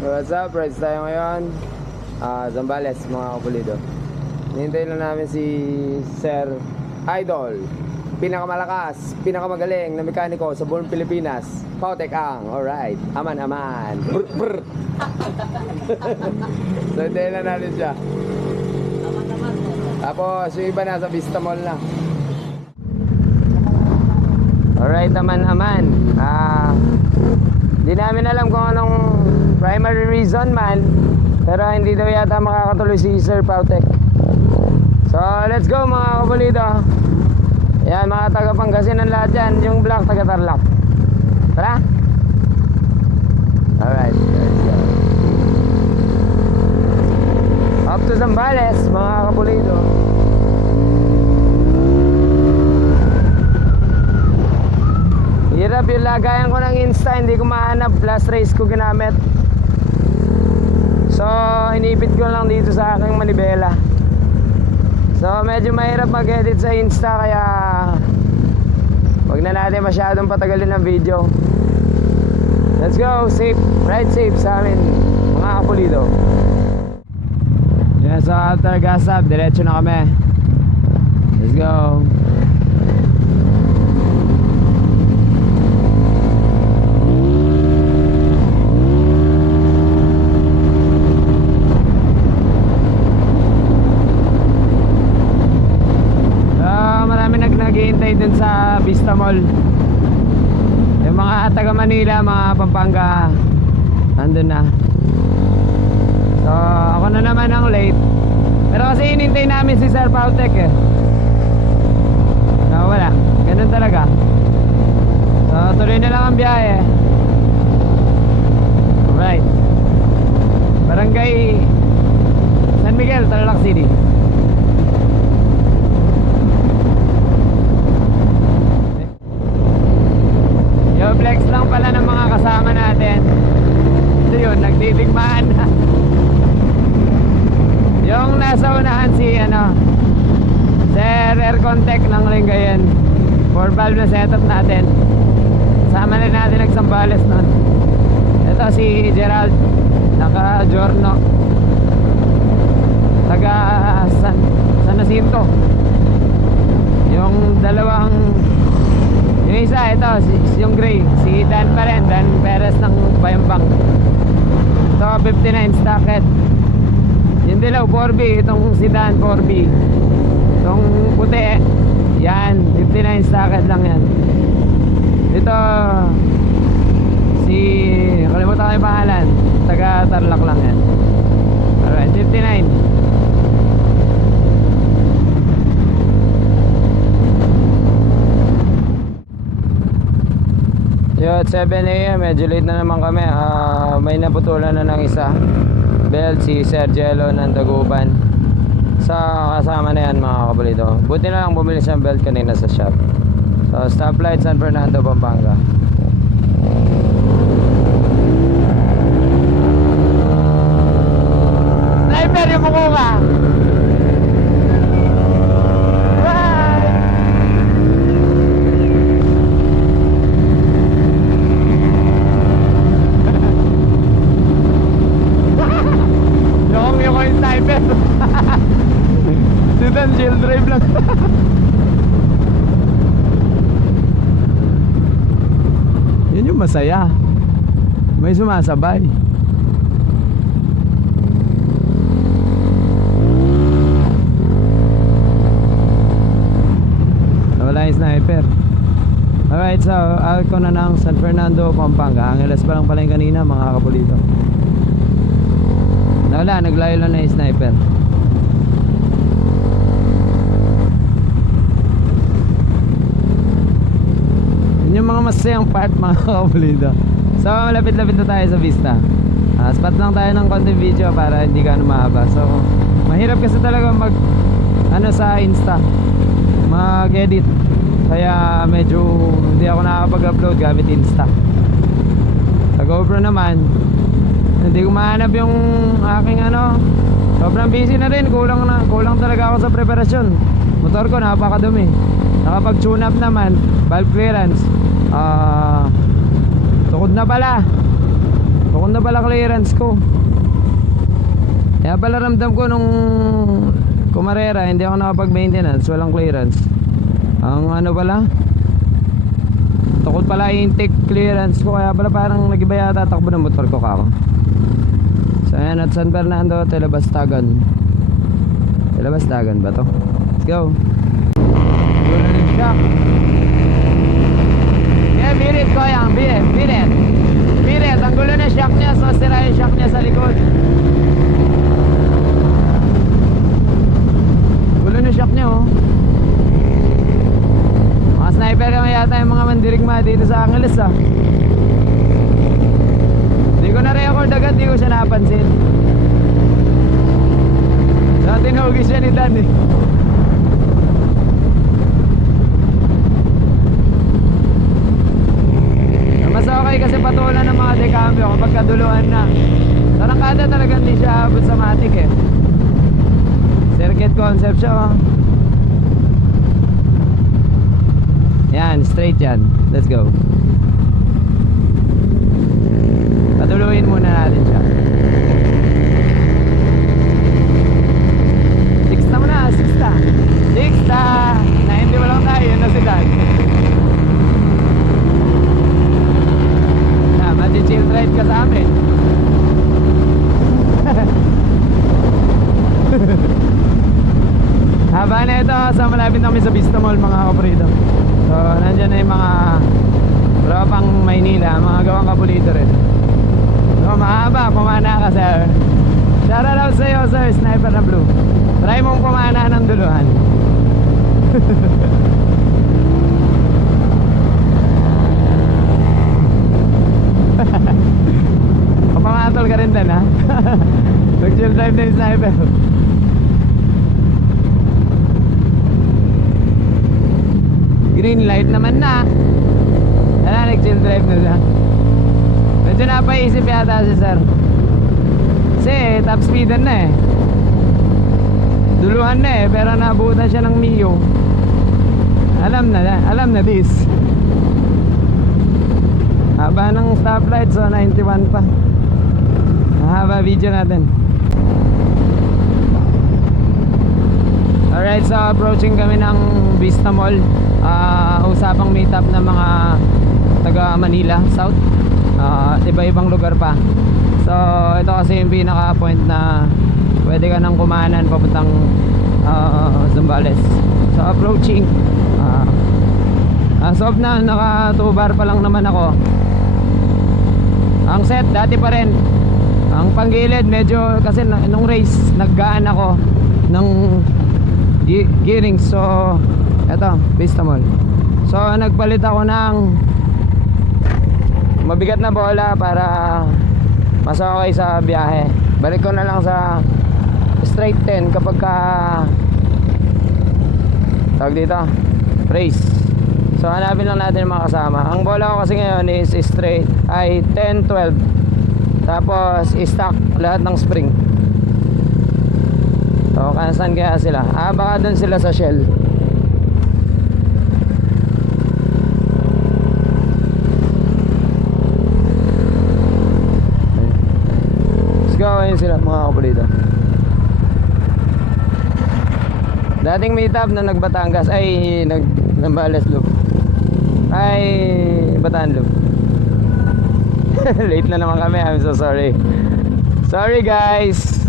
What's up? Rides tayo ngayon Zambales mga kapulido. Hinintay lang namin si Sir Idol, pinakamalakas, pinakamagaling na mekaniko sa buong Pilipinas, Pautek Ang. Alright, aman. Brr, brr. So hintayin lang natin siya. Tapos yung iba nasa Vista Mall na. Alright, aman. Di namin alam kung anong primary reason man, pero hindi daw yata makakatuloy si Sir Pautek. So let's go mga kapulido. Yan, mga taga Pangasinan lahat yan. Yung black taga Tarlac. Tara. Alright, let's go. Up to Zambales mga kapulido. Hirap yung lagayan ko ng Insta, hindi ko mahanap. Last race ko ginamit. So inipit ko lang dito sa aking manibela. So medyo mahirap mag-edit sa Insta, kaya wag na natin masyadong patagalin ng video. Let's go, safe, ride safe sa amin mga kapulido. Yeah, so after gas up, diretso na kami. Let's go. Naghihintay dun sa Vista Mall. Yung mga taga Manila, mga Pampanga, nandun na. So ako na naman ang late, pero kasi hinintay namin si Sir Pautek eh. So wala, ganun talaga. So tuloy na lang ang biyahe. Alright, Barangay San Miguel, Tarlac City. Yung flex lang pala ng mga kasama natin. Ito yun, nagtitigmaan na. Yung nasa unahan si Sir Aircon Tech ng Lingayen. 4 valve na setup natin. Sama na natin nagsambales nun. Ito si Gerald, naka Giorno, taga San Jacinto. Yung dalawang, yung isa, ito, yung gray, si Dan pa rin, Dan Perez ng Bayambang. Ito, 59 stockhead. Yung dilaw, 4B, itong si Dan, 4B. Itong puti, yan, 59 stockhead lang yan. Ito, si, kalimutan ko yung pangalan, taga Tarlac lang yan. Alright, 59. Yo, at 7 AM, medyo late na naman kami. May naputulan na ng isa belt, si Sir Jello ng Dagupan. Sa kasama na yan mga kapulido. Buti na lang bumili siyang belt kanina sa shop. So stoplight San Fernando, Pampanga. Sniper yung muko ka. Sudan, jail drive lang. Yan yung masaya. May sumasabay. Wala yung sniper. Alright, so out ko na ng San Fernando, Pampanga. Angeles pa lang pala yung kanina mga kapulito. Wala, naglayo lang na yung sniper. Yun yung mga masayang part mga kapulido. So malapit-lapit na tayo sa Vista. Spot lang tayo ng konti video para hindi ka mahaba. So mahirap kasi talaga mag sa Insta, mag-edit. Kaya medyo hindi ako nakakapag-upload gamit Insta. Sa GoPro naman, hindi ko mahanap yung aking sobrang busy na rin, kulang talaga ako sa preparasyon. Motor ko napakadumi. Nakapag-tune up naman, valve clearance, tukod na pala. Kung na pala clearance ko. Kaya pala ramdam ko nung kumarera, hindi ako nakapag-maintenance, walang clearance. Ang ano pala, tukod pala intake clearance ko, kaya pala parang nag-iba yata takbo ng motor ko kako. So ayan, at San Fernando, Telebastagan. Telebastagan ba to? Let's go. Gulo ng shock. Yeah, birit ko yan, birit. Birit, ang gulo ng shock niya, so sira yung shock niya sa likod. Gulo ng shock niya oh. Mga sniper yung yata yung mga mandirigma dito sa Angeles ah. Di ko na-record agad, di ko siya napansin. So tinugis siya ni Dan eh. Mas okay kasi patulan ng mga dekambyo kapag kaduluan na. Tarangkada talaga hindi siya abot sa matik eh. Circuit concept siya oh. Yan, straight yan. Let's go. Patuluin muna natin siya. Sixta mo na, sixta. Na hindi mo lang tayo, yun na si Dan. Mati-chill ride ka sa amin. Haba na ito, sa malapit na kami sa Vista Mall mga kaprito. So nandyan na yung mga tropang Maynila, mga gawang kapulito rin. So mahaba, pumana ka sir. Shout out sa iyo sir, Sniper na Blue. Try mong pumana ng duluhan. Kapamatol ka rin din ha. Nag-chill drive na yung Sniper. Green light naman na. Nag-chill drive na siya. Medyo napaisip yata si sir. Kasi top speedan na eh. Duluhan na eh, pero nabutan siya ng Mio. Alam na this. Haba ng stoplight, so 91 pa. Haba video natin. Alright, so approaching kami ng Vista Mall. Usapang meet up ng mga taga Manila South. Iba-ibang lugar pa. So ito kasi yung pinaka point na pwede ka nang kumanan papuntang Zambales. So approaching. As of na, naka 2 bar pa lang naman ako. Ang set dati pa rin. Ang panggilid medyo kasi nung race naggaan ako ng gearing. So eto, Vista Mall. So nagpalit ako ng mabigat na bola para mas okay sa biyahe. Balik ko na lang sa straight 10 kapag tawag dito race. So hanapin lang natin yung mga kasama. Ang bola ko kasi ngayon is straight ay 10, 12. Tapos stock lahat ng spring. So saan kaya sila? Baka dun sila sa Shell. Let's go, ayun sila mga kapulito. Dating meet up na nagbatangas ay Nambales Loop ay Bataan Loop. Late na naman kami, I'm so sorry. Sorry guys.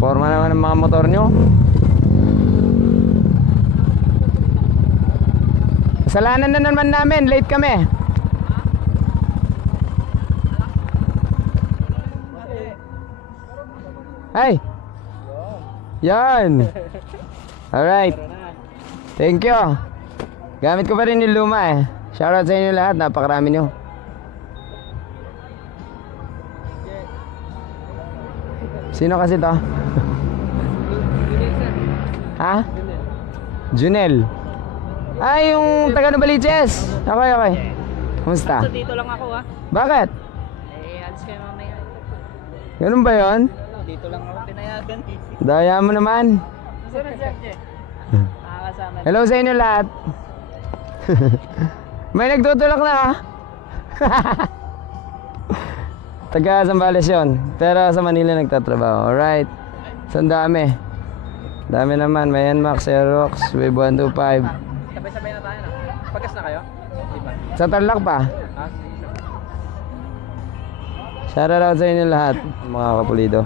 Forma naman ng mga motor nyo. Kasalanan na naman namin, late kami. Ay. Yan. Alright. Thank you. Gamit ko pa rin yung luma eh. Shoutout sa inyo lahat, napakarami nyo. Sino kasi to? Ha? Junel. Ay, yung taga Novaliches. Okay. Kumusta? Dito lang ako ha. Bakit? Alis kayo mamaya. Ganun ba yun? Dito lang ako pinayagan. Daya mo naman. Sino Sergio? Nakakasama. Hello sa inyo lahat. May nagtutulak na ha. Taga Zambales yun. Pero sa Manila nagtatrabaho. Alright. So ang dami. Dami naman. May Max, Aerox, Wave 125. Sabay-sabay na tayo na. Pagas na kayo? Di ba? Sa Tarlac pa. Ah, Shoutout sa inyo lahat, mga kapulido.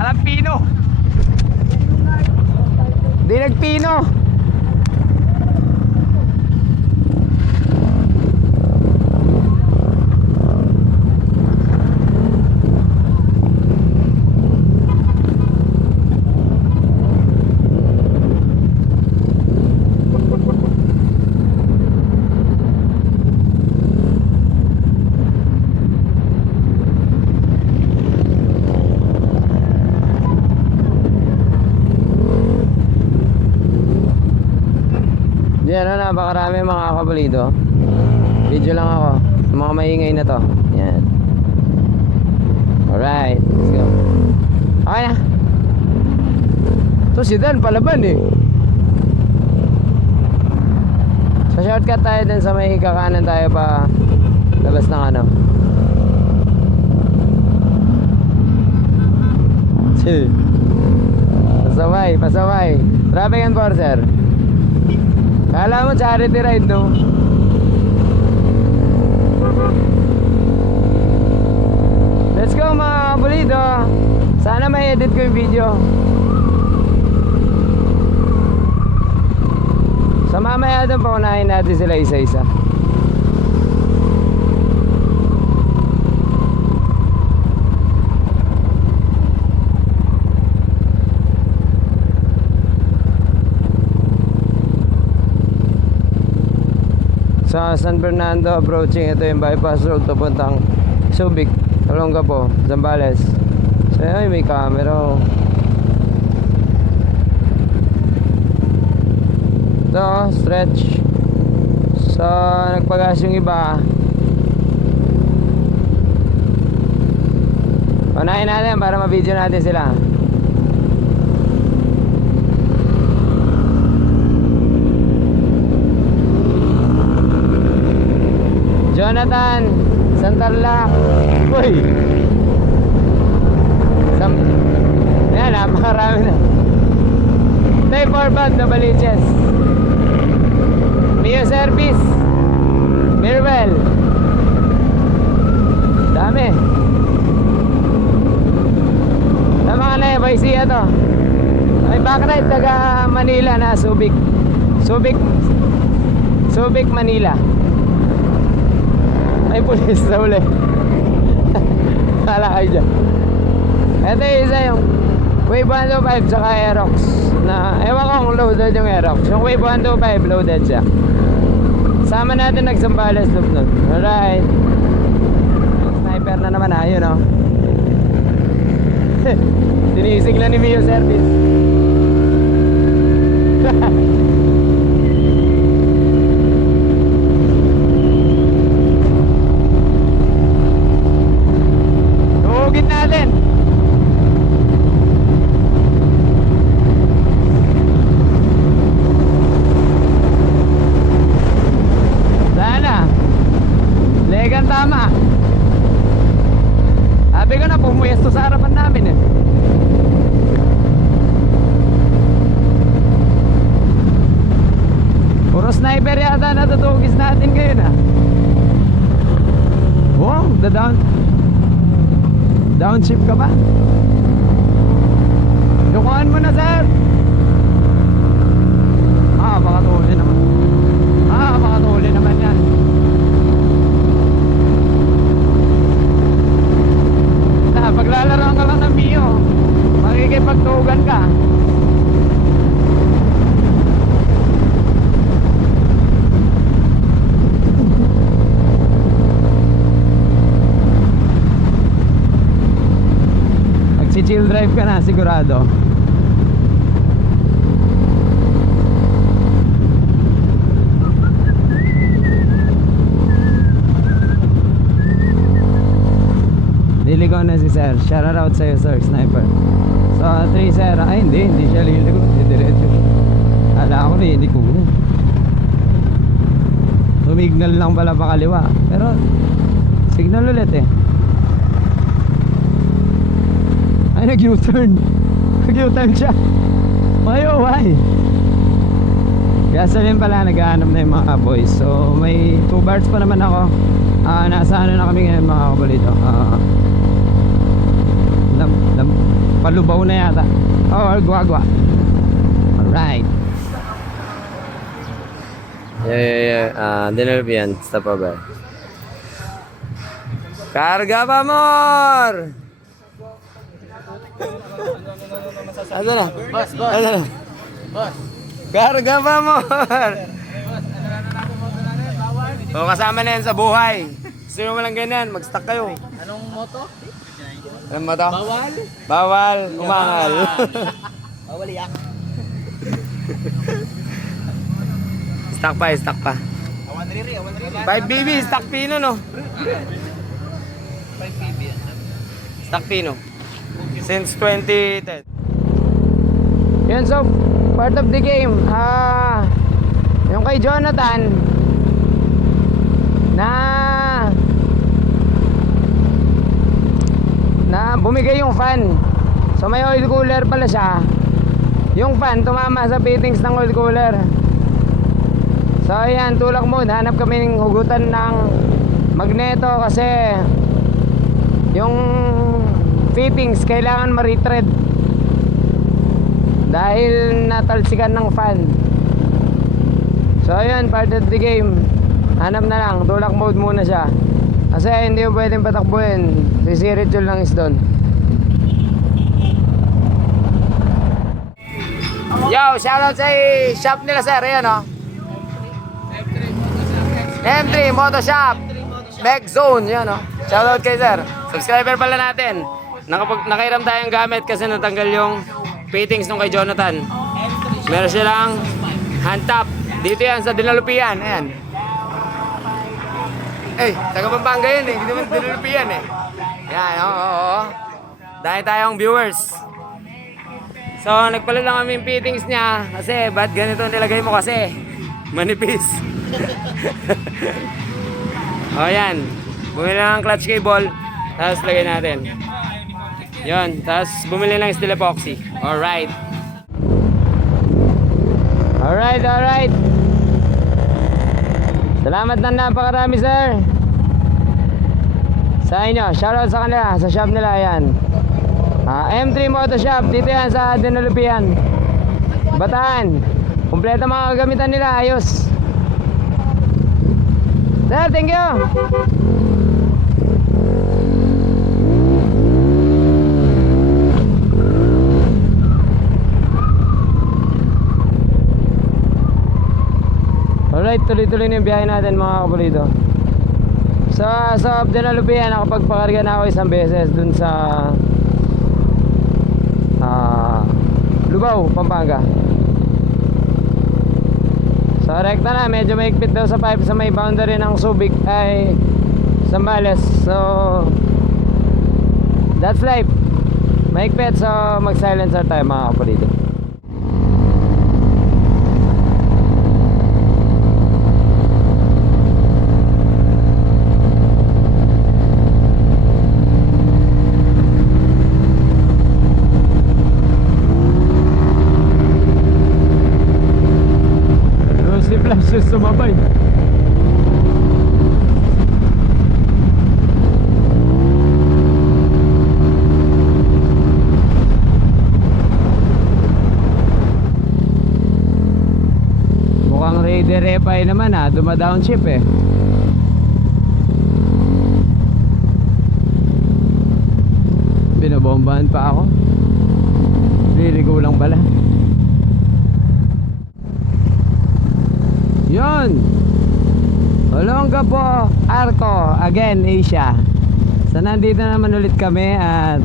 Alam pino. Di nagpino. Yan na, napakarami mga kapulido. Video lang ako. Mga maingay na to. Yan. Alright, let's go. Okay na. Ito si Dan, palaban eh. Sa shortcut tayo dun sa may kakanan tayo pa labas ng ano. Pasaway, pasaway. Traffic enforcer. Kala mo charity ride, no? Let's go mga kapulido. Sana may edit ko yung video. Sa mamaya doon, paunahin natin sila isa-isa. Sa San Fernando approaching, ito yung bypass road papuntang Subic, Olongapo, Zambales. So ay, may camera. Ito, stretch. So nagpagas yung iba. Unahin natin para ma-video natin sila. Jonathan, Santarlac. Uy! Ayan, napakarami na. Tay Forband na Baliches. Mio Service. Mirwell. Dami. Sa mga na-FIC to. May backride taga Manila na Subic. Subic, Manila. May pulis na uli. Kala kayo dyan. Ito yung isa yung Wave 125 saka Aerox na, ewan ko kung loaded yung Aerox. Yung Wave 125 loaded siya. Sama natin nagsambales loop nun. Alright. Sniper na naman, ayun o. Tinisig lang ni Mio Service. Tuhugin natin. Sana legan tama. Sabi ko na, pumuyas to sa harapan namin eh. Puro sniper yata natutugis natin ngayon ah. Wow, downshift ka ba? Yukuhan mo na, sir. Makatuli naman. Makatuli naman yan. Paglalaro ka lang ng Mio, makikipagtugan ka. chill drive ka na sigurado. Liligaw na si sir. Shout out sa'yo sir, sniper. So 3 sir. Ay hindi siya liligaw. Diretso siya. Kala ko liligaw na. Tumignal lang pala pa kaliwa. Pero signal ulit eh. Ay nag-U-turn. Nag-U-turn siya. Why oh why? Gasoline pala, naghahanap na yung mga boys. So may 2 bars pa naman ako. Nasa ano na kami ngayon mga kabalito. Palubaw na yata. Oh, Guagua. Alright. Dinalbihan, stop over. Karga pa more! Ano na? Boss. Ano na? Boss. Karga pa more! O kasama na yan sa buhay. Gusto nyo walang ganyan, mag-stack kayo. Anong moto? Alam mo to? Bawal. Bawal, umangal. Bawal iyak. Stack pa. Awan riri. 5 BB, stack pino no? 5 PB. Stack pino. Since 2010. Yun, so part of the game. Yung kay Jonathan na bumigay yung fan. So may oil cooler pala siya. Yung fan tumama sa fittings ng oil cooler. So ayan, tulak mode. Hanap kami ng hugutan ng magneto kasi yung fittings kailangan ma-retread dahil natalsikan ng fan. So ayan, part of the game. Hanap na lang, tulak mode muna siya kasi hindi mo pwedeng patakbuhin. Sisirit yun lang is doon. Yo, shoutout sa shop nila sir, ayan o. M3 Moto Shop, Back Zone, yan o. Shoutout kay sir. Subscriber pala natin. Nakairam tayong gamit kasi natanggal yung fittings nung kay Jonathan. Meron silang hand tap. Dito yan sa Dinalupian, ayan. Eh, taga Pampanga yun eh, hindi naman Dinalupian eh. Yan, oo. Dahil tayong viewers. So, nagpalit lang kami yung fittings niya kasi ba't ganito nilagay mo kasi? Manipis. O yan, bumili lang ng clutch cable, tapos lagay natin. Yun, tapos bumili ng steel epoxy. Alright. Alright. Salamat na napakarami sir sa inyo. Shoutout sa kanila, sa shop nila yan. M3 Moto Shop, dito yan sa Dinalupian, Bataan. Kompleto mga gagamitan nila, ayos. Sir, thank you. Alright, tuloy-tuloy na yung biyahe natin mga kapulido. Sa Dinalupian, nakapagpakarga na ako isang beses dun sa Lubao, Pampanga. So rekta na, medyo maigpit daw sa pipe sa may boundary ng Subic ay Zambales. So that's life. Maigpit, so mag silencer tayo mga kapulido. Flash yung sumabay. Mukhang Raider Repay naman dumadownshift eh. Binabombahan pa ako. Liligaw lang pala. Yun, Olongapo, Arco, again Asia. So nandito naman ulit kami at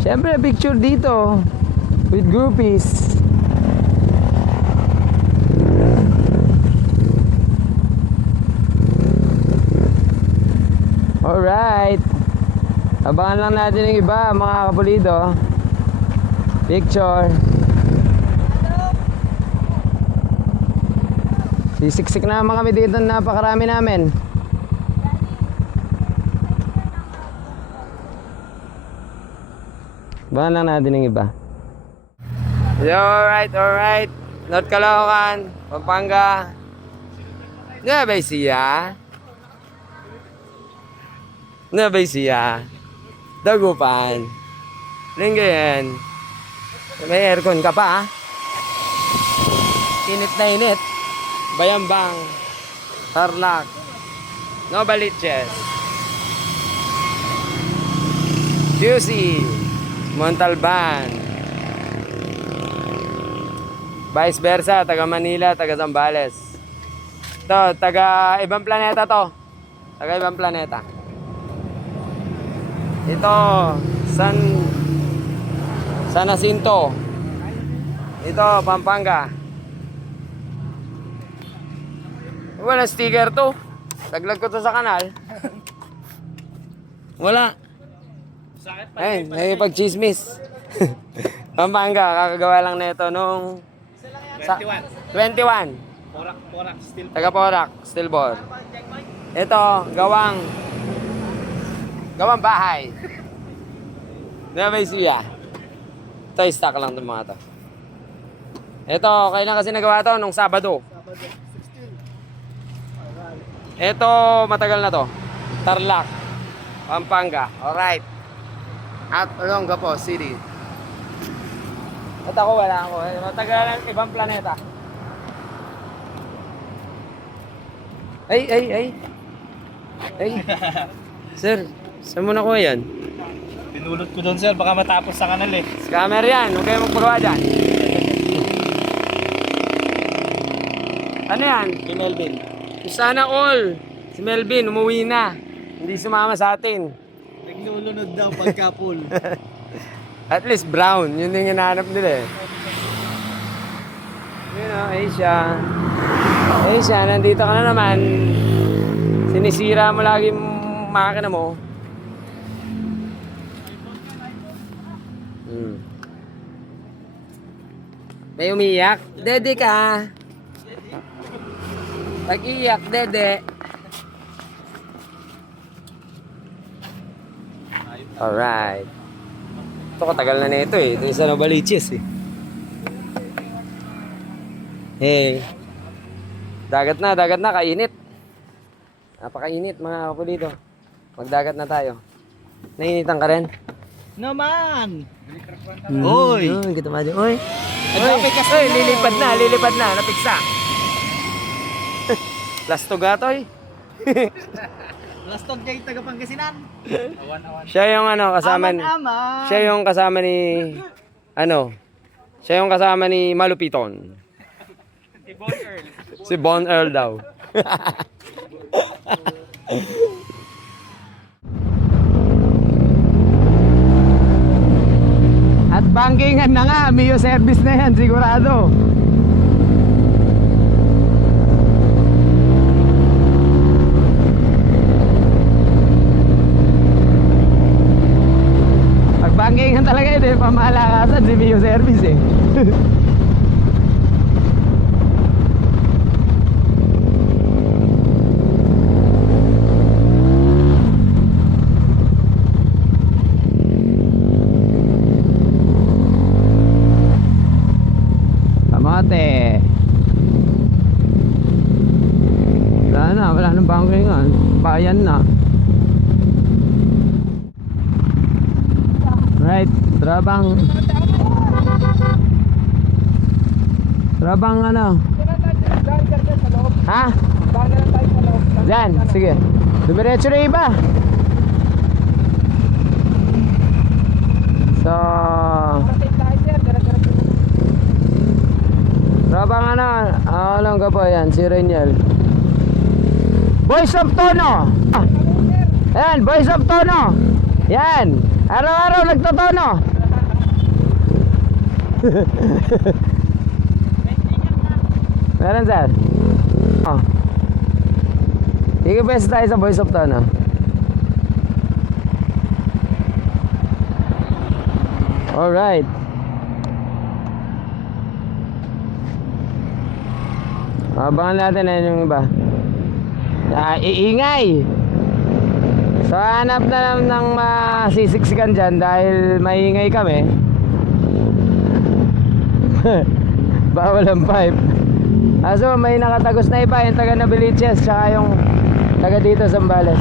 Siyempre, picture dito with groupies. Alright. Abangan lang natin yung iba, mga kapulido. Picture. Sisiksik naman kami dito, napakarami namin. Abangan lang natin yung iba. Yo, alright. North Caloocan, Pampanga. Nueva Ecija. Nueva Ecija. Dagupan. Lingayen. May aircon ka pa, ah. Init na init. Bayambang. Tarlac. Novaliches. QC. Montalban. Vice versa, taga Manila, taga Zambales. Ito, taga ibang planeta to. Taga ibang planeta. Ito, San Jacinto. Ito, Pampanga. Wala sticker to. Taglag ko to sa kanal. Wala. Ay, may pag-chismis. Pampanga, kakagawa lang nito nung 21. Porak, still. Taga Porac, Stillbor. Ito, gawang bahay. Nueva Ecija. Ito, stock lang itong mga to. Ito, kailan kasi nagawa to? Nung Sabado. Ito, matagal na to. Tarlac, Pampanga. Alright. At Olongapo City. At ako, wala ako. Matagal na ibang planeta. Ay. Sir, saan mo nakuha yan? Pinulot ko doon, sir. Baka matapos sa kanal eh. Scammer yan. Huwag kayong magpagawa dyan. Ano yan? Kay Melvin. Sana all. Si Melvin, umuwi na. Hindi sumama sa atin. Naglulunod daw pagka-pool. At least brown. Yun yung hinahanap nila eh. Yun o, Asia. Asia, nandito ka na naman. Sinisira mo lagi yung makina mo. May umiyak? Dede ka. Pag-iyak, dede. Alright. Ito katagal na nito eh. Ito yung sa Novaliches eh. Hey. Dagat na, kainit. Napakainit mga kapulido. Magdagat na tayo. Nainitan ka rin? Naman! Oy! Oy, kita mo dyan. Oy! Oy, lilipad na. Napiksa. Plastog atoy. Lastog kay taga Pangasinan. Awan. Siya yung ano, kasama ni... Aman. Siya yung kasama ni... Ano? Siya yung kasama ni Malupiton. Si Bon Earl. Si Bon Earl daw. At bankingan na nga, Mio service na yan, sigurado. Pag bankingan talaga yun eh, pamalakasan si Mio service eh. Kamote. Wala nang bankingan. Bayan na. Right, Trabang ano? Ha? Diyan, sige. Dumiretso na iba. So Trabang ano? Alam ka po yan, si Reniel. Boys of Tono. Ayan, Boys of Tono. Yan. Araw-araw nagtotono. Meron sir? Oh. Sige pwes tayo sa Voice of Town ah. Alright. Abangan natin na yung iba. Iingay! So hanap na ng masisiksikan dyan dahil maingay kami. Bawal ang pipe. So may nakatagos na iba, yung taga Nabiliches tsaka yung taga dito Zambales.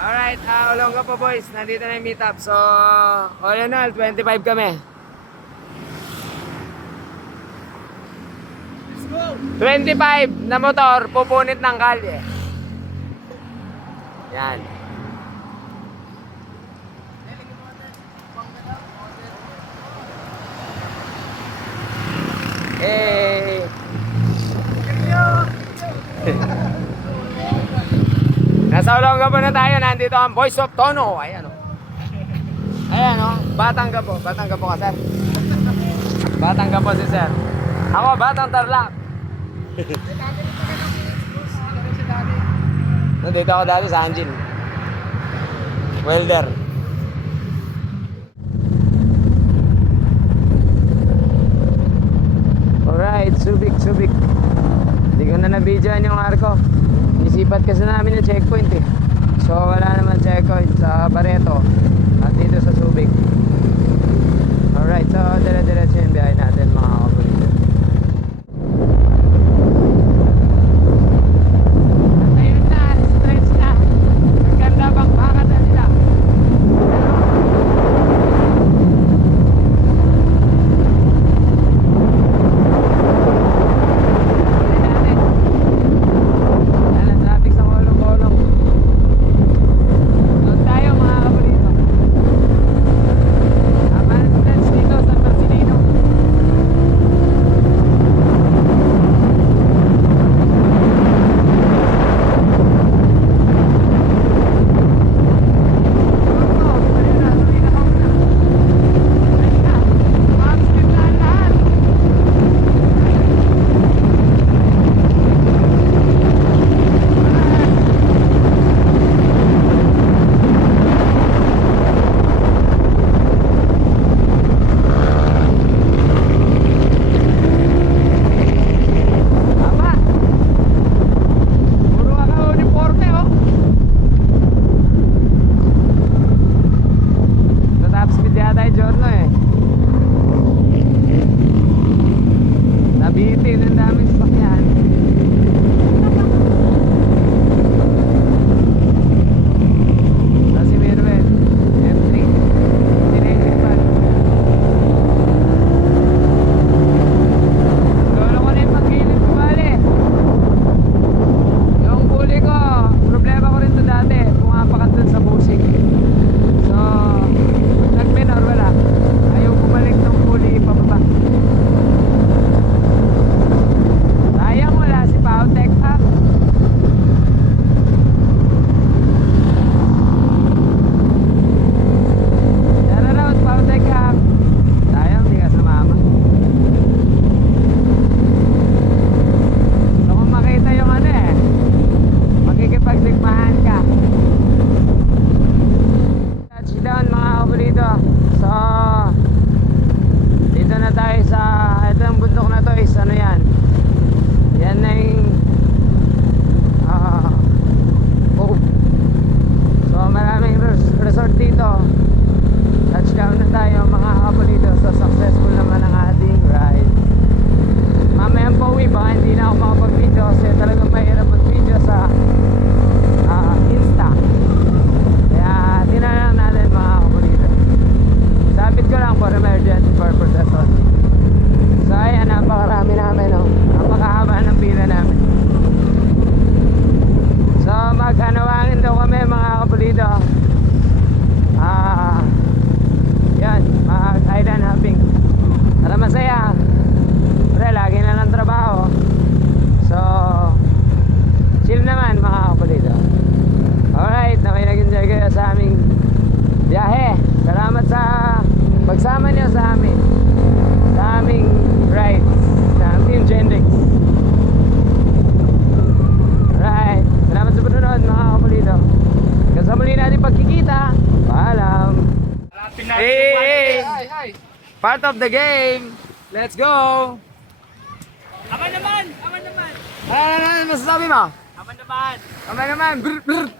Alright, Olongapo boys, nandito na yung meetup. So all in all, 25 kami. Let's go! 25 na motor, pupunit ng kalye. Yan. Hey! Nasa Olongapo na tayo, nandito ang Voice of Tono. Ayan o. Ayan o, Batanggapo. Batanggapo ka, sir. Batanggapo si sir. Ako, Batang Tarlac. Nandito ako dati sa Anjin. Welder. Alright, Subic. Hindi ko na na-videoan yung arko. Isipat kasi namin yung checkpoint eh. So wala naman checkpoint sa Barreto at dito sa Subic. Alright, so dire-diretso yung biyahe natin mga kapulisan. Ayun na, stretch na. Ang ganda bang pangat na nila. pagsama niyo sa amin, sa aming rides, sa aming Gendex. Alright, salamat sa panonood mga kapulido. Hanggang sa muli natin pagkikita, paalam. Hey! Part of the game. Let's go. Aman naman! Aman naman! Ano masasabi mo? Aman naman! Aman naman. Brr, brr.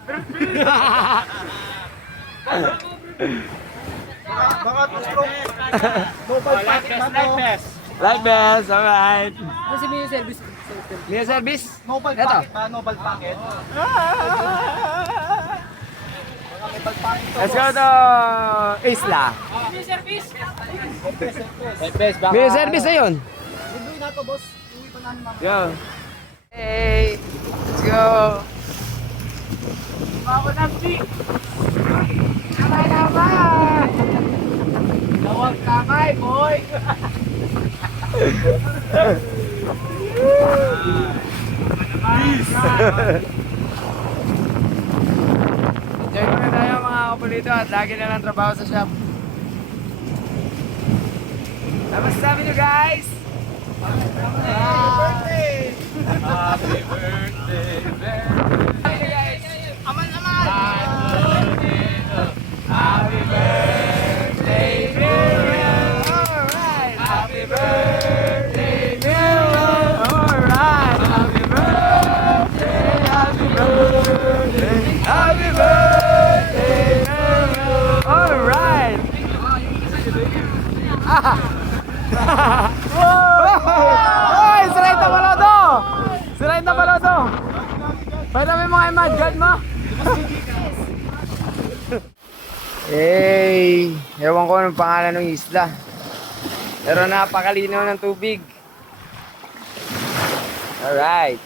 Life best, alright. Ano si Mio Service? Mio service? Nobel Ito. Packet ba? Nobel Packet? Let's go to Isla. Mio Service! Best baka. Mio service ayun. Uwi na to, boss. Uwi pa namin mamaya. Yo. Hey, let's go. Ako na, P! Kamay naman. Tawag kamay, boy! Enjoy muna tayo mga kapulito at lagi na lang trabaho sa shop. Ano masasabi nyo guys? Happy birthday! Happy birthday! Aman naman! Happy birthday to you. Alright. Happy birthday to you. Alright. Happy birthday. Happy birthday. Happy birthday to you. Alright. Hoy, sirait na pala to. Sirait na pala to. Pwede may mga imad guard mo. Hey, ewan ko anong pangalan ng isla. Pero napakalinaw ng tubig. Alright.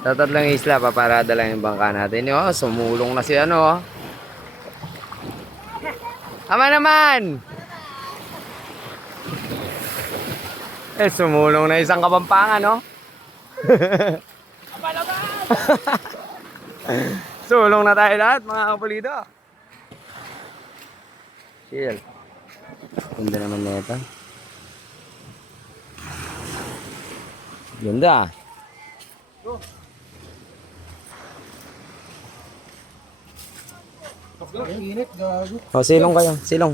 Tatatlang isla, paparada lang yung bangka natin. Oh, sumulong na si ano. Oh. Ama naman! Eh, sumulong na isang Kapampangan, no? Ama naman! Sulong na tayo lahat, mga kapulido. Chill. Ganda naman na ito. Ganda. Init, gago. O, silong kayo. Silong.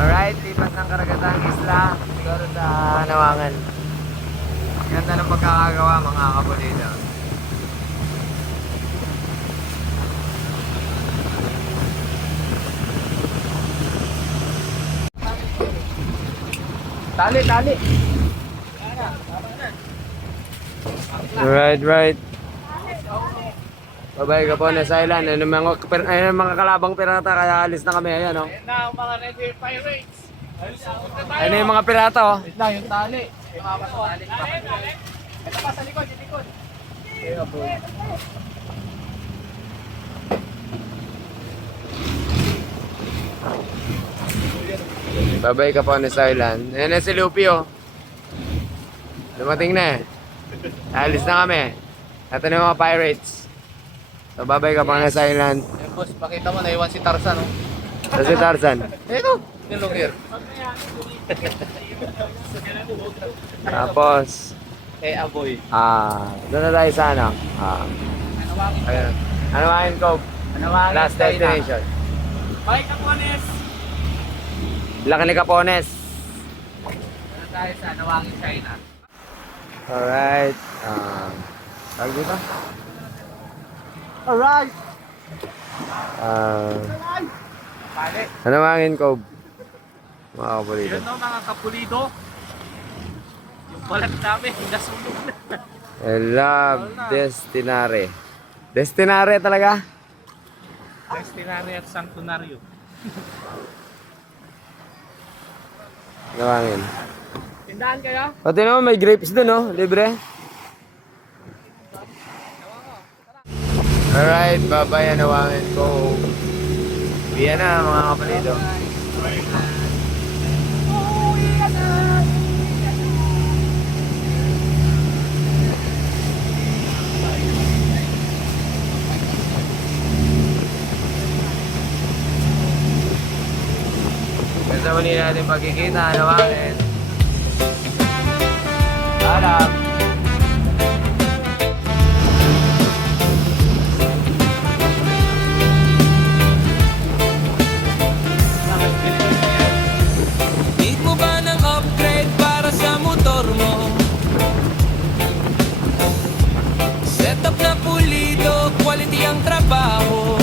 Alright, lipat ng Karagatang Isla. Siguro sa Nawangan. Ganda ng pagkakagawa, mga kapulido. Tali, tali. Right. Babay ka po na sa island. Ano mga kalabang pirata, kaya alis na kami. Ayan, oh. Ayan na ang mga Red Deer Pirates. Ayun na yung mga pirata, oh. Wait lang, yung tali. Yung mga tali. Ito pa sa likod, yung likod. Babay ka po na sa island. Ayan na si Lupi, oh. Dumating na eh. Alis na kami. Ito na yung mga pirates. So, babay ka pa na sa island. Eh, boss, pakita mo, naiwan si Tarzan, oh. So, si Tarzan. Ito, nilugir. Tapos, Aboy. doon na tayo sa ano? Ayun. Anawain Cove. Last destination. Bye, Kapones! Laki ni Capones. Ano tayo sa Nawangin, China? Alright. Tawag dito? Alright! Pali. Anawain Cove. Mga kapulido. Yun no, mga kapulido. Yung balat namin, nasunog na. I love Destinare. Destinare talaga? Destinary at Santunario. Nawangin. Tindahan kayo? Pati naman may grapes dun, oh. Libre. Alright, babay Nawangin ko. Biya na mga kapalido. na muli natin pagkikita. Nawakin. Alam. Need mo ba ng upgrade para sa motor mo? Setup na pulido, quality ang trabaho.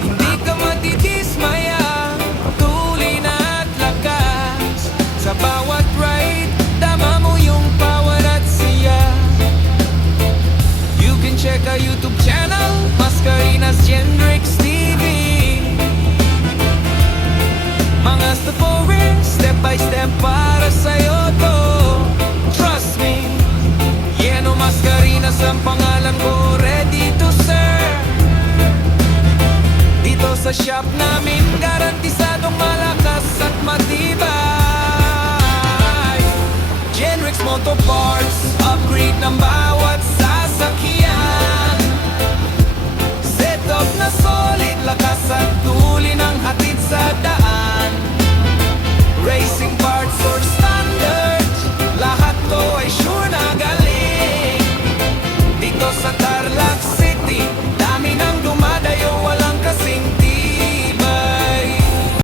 Hindi ka matidismaya, tuloy na at lakas. Sa bawat ride, tama mo yung power at siya. You can check our YouTube channel, Mascarinas Gendrix TV. Mga stopover, step by step para sa'yo to. Trust me, Yeno Mascarinas ang pangalan ko, ready to serve. Dito sa shop namin, garantisadong malakas at matibay. Genrix Motor Parts, upgrade ng bawat sasakyan. Setup na solid, lakas at tuli ng hatid sa